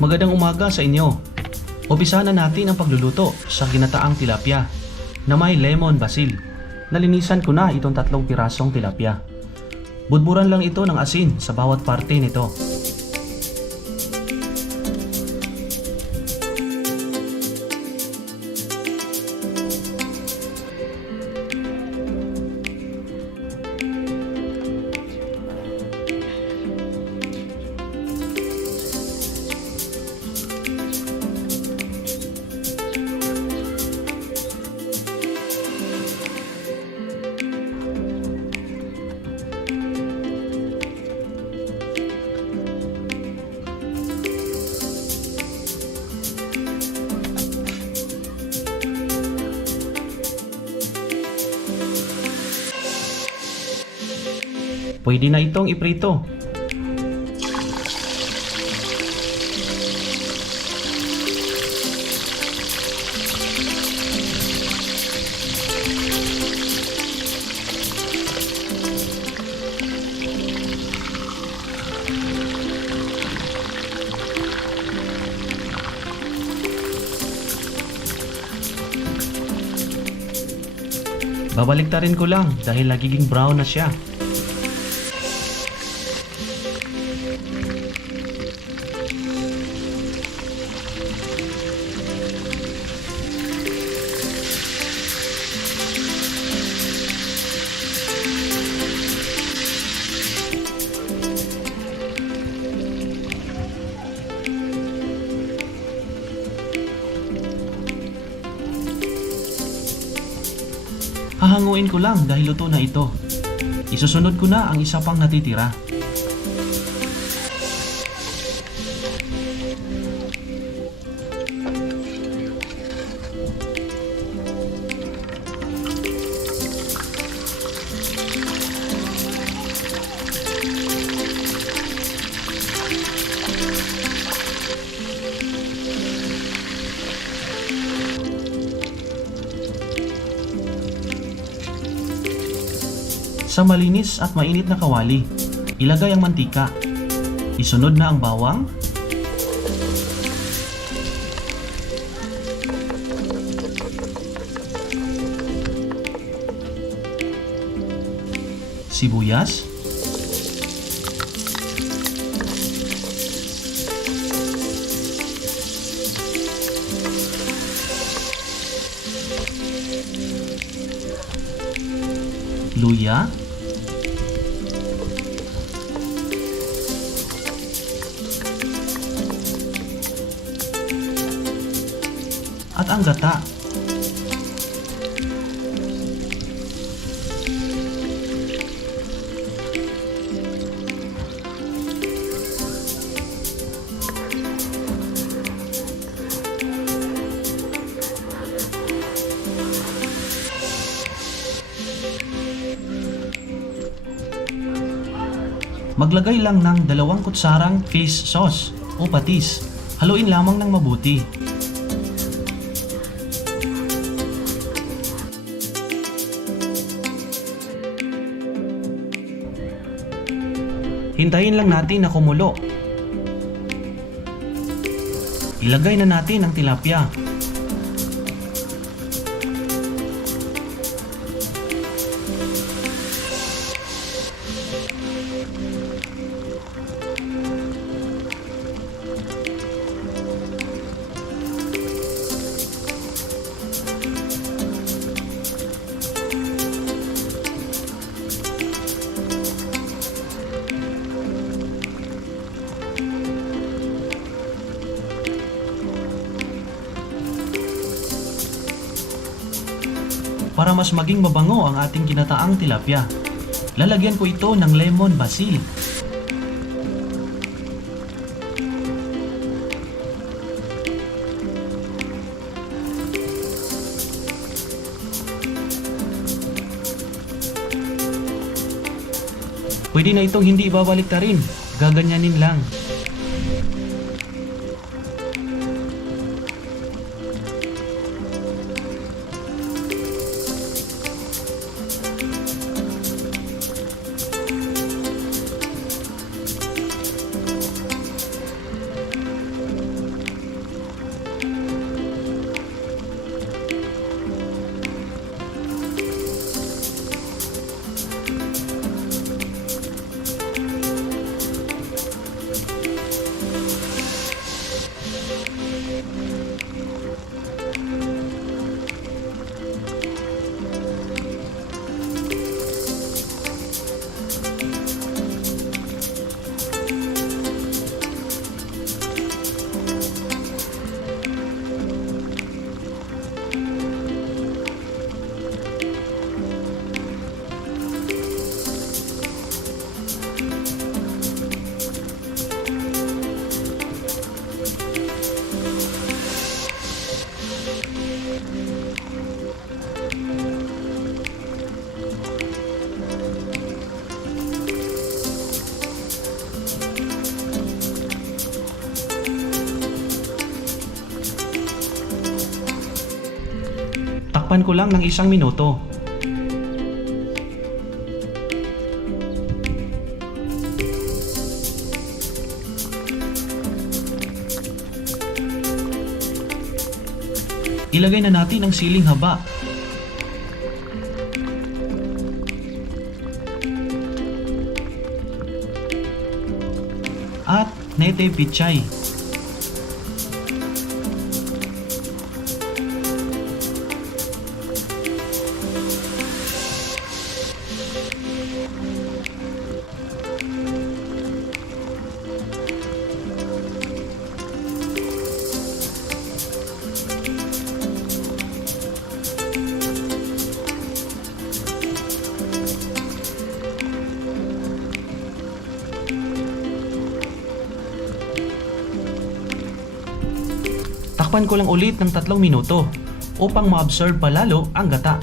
Magandang umaga sa inyo. Umpisa na natin ang pagluluto sa ginataang tilapia na may lemon basil. Nalinisan ko na itong 3 pirasong tilapia. Budburan lang ito ng asin sa bawat parte nito. Pwede na itong iprito. Babaliktarin ko lang dahil nagiging brown na siya. Hahanguin ko lang dahil luto na ito. Isusunod ko na ang isa pang natitira. Sa malinis at mainit na kawali, ilagay ang mantika. Isunod na ang bawang, sibuyas, luya, at ang gata. Maglagay lang ng 2 kutsarang fish sauce o patis. Haluin lamang ng mabuti. Hintayin lang natin na kumulo. Ilagay na natin ang tilapia. Para mas maging mabango ang ating ginataang tilapia, lalagyan ko ito ng lemon basil. Pwede na itong hindi ibabaliktarin, gaganyanin lang. Takpan ko lang ng 1 minuto. Ilagay na natin ang siling haba. At nete pichay. Takpan ko lang ulit ng 3 minuto upang ma-absorb palalo ang gata.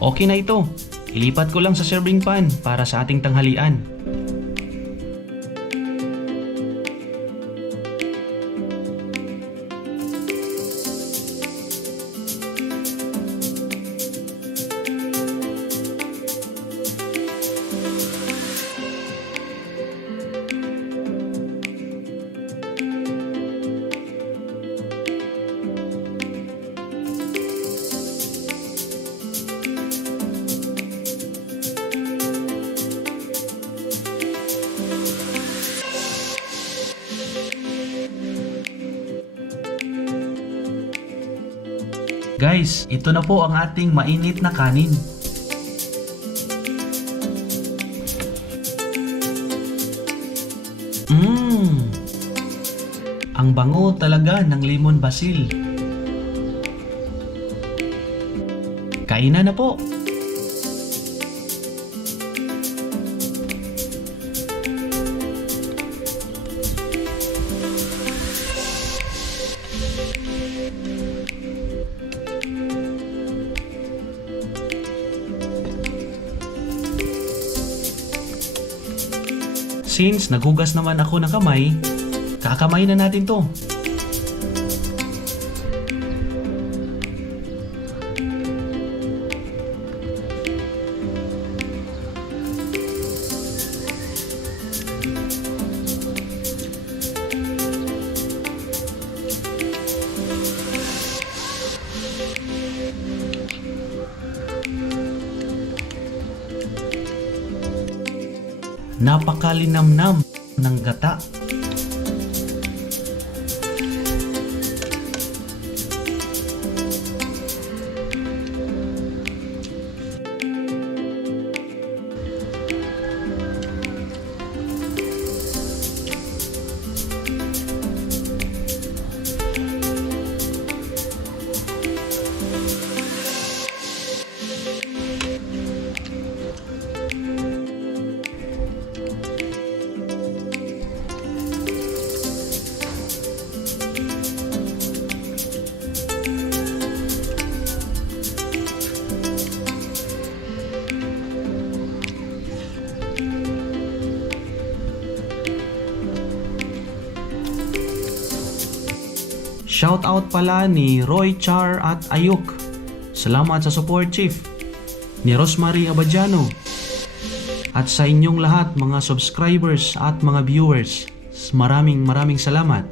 Okay na ito. Ilipat ko lang sa serving pan para sa ating tanghalian. Guys, ito na po ang ating mainit na kanin. Ang bango talaga ng lemon basil. Kainan na po. Since naghugas naman ako ng kamay, kakamay na natin to. Napakalinamnam ng gata. Shoutout pala ni Roy Char at Ayuk. Salamat sa support, Chief. Ni Rosemary Abadiano. At sa inyong lahat mga subscribers at mga viewers. Maraming salamat.